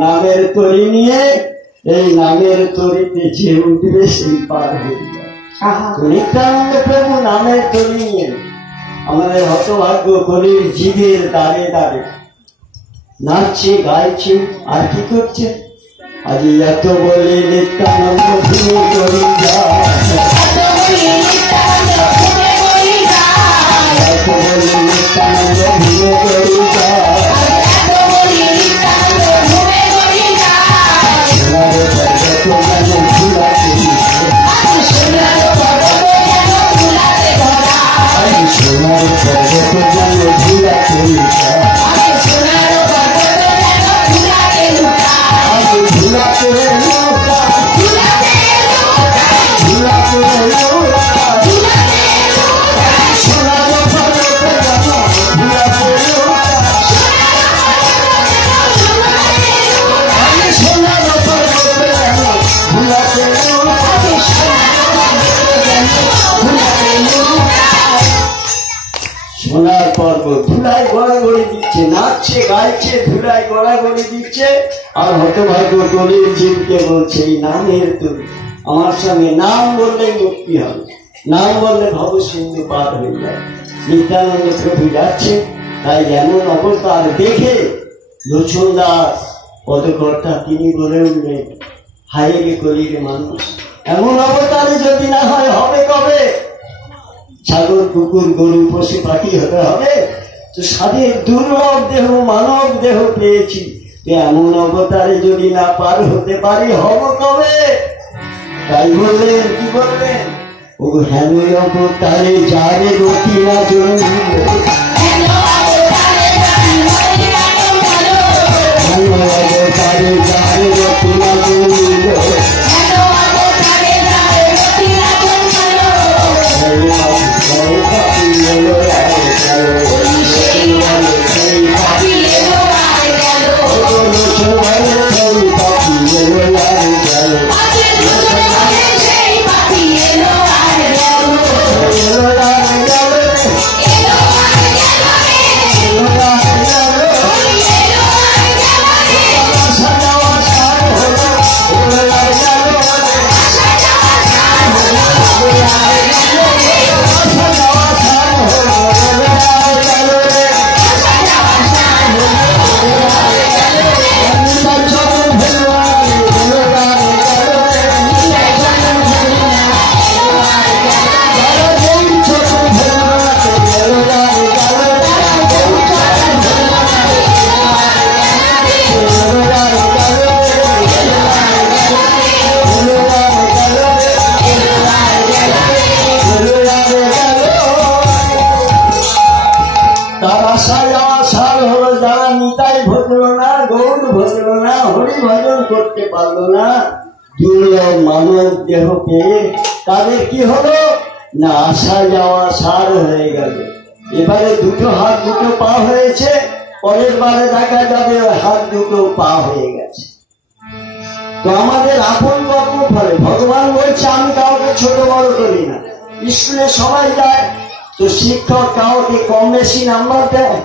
नामेर तरी निये नामेर तरीते जे उठबे सेई पार हয়ে যাবে। नित्यानंद प्रभु नामेर तरी निये आमादेर हतभाग्य कलिर जीवेर दारे दारे नाचছে গাইছে আর কি করছে। আজ এত বলে নিত্যানন্দ ভূমি করি যায়, এত বলে নিত্যানন্দ ভূমি করি যায়, এত বলে নিত্যানন্দ ভূমি করি যায়, এত বলে নিত্যানন্দ ভূমি করি যায়। সোনার পর্বত যেন ফুলাতে ভরা, সোনার পর্বত যেন ফুলাতে ভরা, সোনার পর্বত যেন ফুলাতে ভরা, সোনার পর্বত যেন ফুলাতে ভরা, ফুলাতে লুকা, ফুলাতে লুকা, ফুলাতে লুকা, ফুলাতে লুকা, সোনার পর্বত যেন ফুলাতে লুকা, সোনার পর্বত যেন ফুলাতে লুকা, সোনার পর্বত ধুলায় গড়াগড়ি দিচ্ছে, নাচছে গাইছে, ধুলায় গড়াগড়ি দিচ্ছে। আর হতভাগ্য কলির জীবকে বলছে এই নামের তুমি আমার সঙ্গে নাম বললে মুক্তি হবে, নাম বললে ভব সিন্ধু পার হয়ে যাবে। নিত্যানন্দ প্রভু যাচ্ছে, তাই এমন অবতার দেখে লোচন দাস পদকর্তা তিনি বলে উঠলেন, হায় রে কলির মানুষ, এমন অবতারে যদি না হয় হবে কবে? ছাগল কুকুর গরু পশু পাখি হতে হবে তো? সাধের দুর্লভ দেহ মানব দেহ পেয়েছি, এমন অবতারে যদি না পার হতে পারি হব কবে? তাই বললেন, কি বললেন? ও হেন অবতারে যারে গতি না জন্মিল, হেন অবতারে যারে গতি না জন্মিল, তার আশায় আমার সার হলো যারা নিতাই ভজল না, গৌর ভজল না, হরি ভজন করতে পারলো না, দুর্লভ মানব দেহ পেয়ে তাদের কি হলো না, আসা যাওয়া সার হয়ে গেল। এবারে দুটো হাত দুটো পা হয়েছে, পরের বারে দেখা যাবে হাত দুটো পা হয়ে গেছে। তো আমাদের আপন কর্ম ফলে ভগবান বলছে আমি কাউকে ছোট বড় করি না। স্কুলে সবাই যায়, তো শিক্ষক কাউকে কম বেশি নাম্বার দেয়?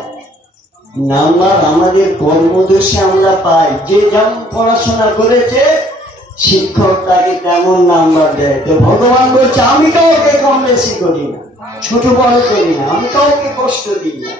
নাম্বার আমাদের কর্মদোষে আমরা পাই। যে যেমন পড়াশোনা করেছে শিক্ষক তাকে তেমন নাম্বার দেয়। তো ভগবান বলছে আমি কাউকে কম বেশি করি না, ছোট বড় করি না, আমি কাউকে কষ্ট দিই না।